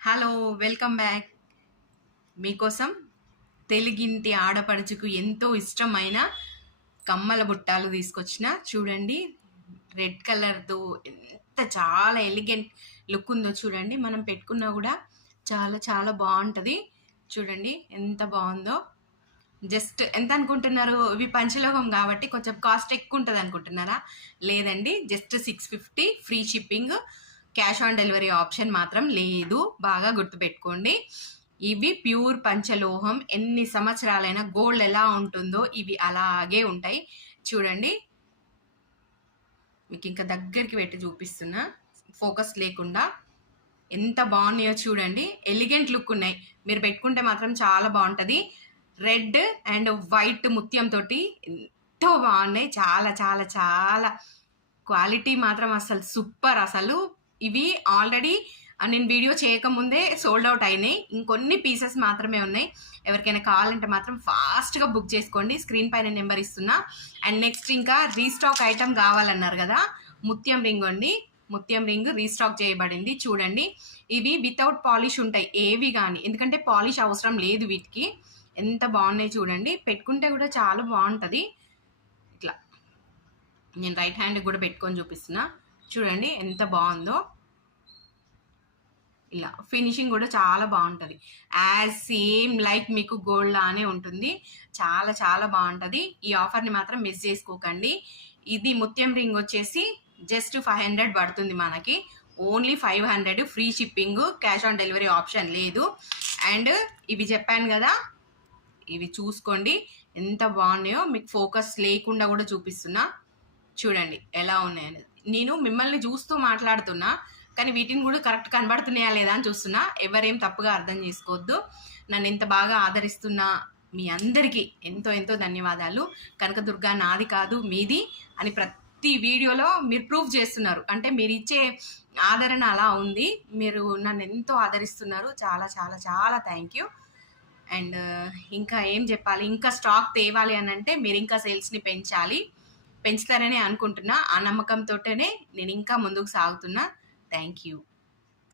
Hello, welcome back. మీకోసం తెలుగింటి ఆడపడుచుకు ఎంతో ఇష్టమైన కమ్మల బుట్టాలు తీసుకొచ్చిన. చూడండి, రెడ్ కలర్తో ఎంత చాలా ఎలిగెంట్ లుక్ ఉందో చూడండి. మనం పెట్టుకున్నా కూడా చాలా చాలా బాగుంటుంది. చూడండి ఎంత బాగుందో. జస్ట్ ఎంత అనుకుంటున్నారు? ఇవి పంచలోహం కాబట్టి కొంచెం కాస్ట్ ఎక్కువ ఉంటుంది అనుకుంటున్నారా? లేదండి, just 650 free shipping. Cash on delivery option మాత్రం లేదు, బాగా గుర్తుపెట్టుకోండి. ఇవి ప్యూర్ పంచలోహం. ఎన్ని సంవత్సరాలైనా గోల్డ్ ఎలా ఉంటుందో ఇవి అలాగే ఉంటాయి. చూడండి, మీకు ఇంకా దగ్గరికి పెట్టి చూపిస్తున్నా, ఫోకస్ లేకుండా. ఎంత బాగున్నాయో చూడండి, ఎలిగెంట్ లుక్ ఉన్నాయి. మీరు పెట్టుకుంటే మాత్రం చాలా బాగుంటుంది. రెడ్ అండ్ వైట్ ముత్యం తోటి ఎంతో బాగున్నాయి. చాలా చాలా చాలా క్వాలిటీ మాత్రం అసలు సూపర్. అసలు ఇవి ఆల్రెడీ నేను వీడియో చేయకముందే సోల్డ్ అవుట్ అయినాయి. ఇంకొన్ని పీసెస్ మాత్రమే ఉన్నాయి. ఎవరికైనా కావాలంటే మాత్రం ఫాస్ట్గా బుక్ చేసుకోండి. స్క్రీన్ పైన నెంబర్ ఇస్తున్నా. అండ్ నెక్స్ట్ ఇంకా రీస్టాక్ ఐటమ్ కావాలన్నారు కదా, ముత్యం రింగ్ అండి. ముత్యం రింగ్ రీస్టాక్ చేయబడింది. చూడండి, ఇవి వితౌట్ పాలిష్ ఉంటాయి ఏవి కానీ, ఎందుకంటే పాలిష్ అవసరం లేదు వీటికి. ఎంత బాగున్నాయి చూడండి, పెట్టుకుంటే కూడా చాలా బాగుంటుంది. ఇట్లా నేను రైట్ హ్యాండ్ కూడా పెట్టుకొని చూపిస్తున్నా. చూడండి ఎంత బాగుందో. ఇలా ఫినిషింగ్ కూడా చాలా బాగుంటుంది. యాజ్ సేమ్ లైక్ మీకు గోల్డ్ లానే ఉంటుంది. చాలా చాలా బాగుంటుంది. ఈ ఆఫర్ని మాత్రం మిస్ చేసుకోకండి. ఇది ముత్యం రింగ్ వచ్చేసి జస్ట్ 500 పడుతుంది మనకి. Only 500 free shipping, cash on delivery option లేదు. అండ్ ఇవి చెప్పాను కదా, ఇవి చూసుకోండి ఎంత బాగున్నాయో. మీకు ఫోకస్ లేకుండా కూడా చూపిస్తున్నా. చూడండి ఎలా ఉన్నాయని. నేను మిమ్మల్ని చూస్తూ మాట్లాడుతున్నా, కానీ వీటిని కూడా కరెక్ట్ కనబడుతున్నాయా లేదా అని చూస్తున్నా. ఎవరేం తప్పుగా అర్థం చేసుకోవద్దు. నన్ను ఎంత బాగా ఆదరిస్తున్నా మీ అందరికీ ఎంతో ఎంతో ధన్యవాదాలు. కనకదుర్గ నాది కాదు మీది అని ప్రతి వీడియోలో మీరు ప్రూవ్ చేస్తున్నారు. అంటే మీరు ఇచ్చే ఆదరణ అలా ఉంది. మీరు నన్ను ఎంతో ఆదరిస్తున్నారు. చాలా చాలా చాలా థ్యాంక్ యూ. అండ్ ఇంకా ఏం చెప్పాలి, ఇంకా స్టాక్ తేవాలి అని అంటే మీరు ఇంకా సేల్స్ని పెంచుతారని అనుకుంటున్నా. ఆ నమ్మకంతోనే నేను ఇంకా ముందుకు సాగుతున్నా. Thank you.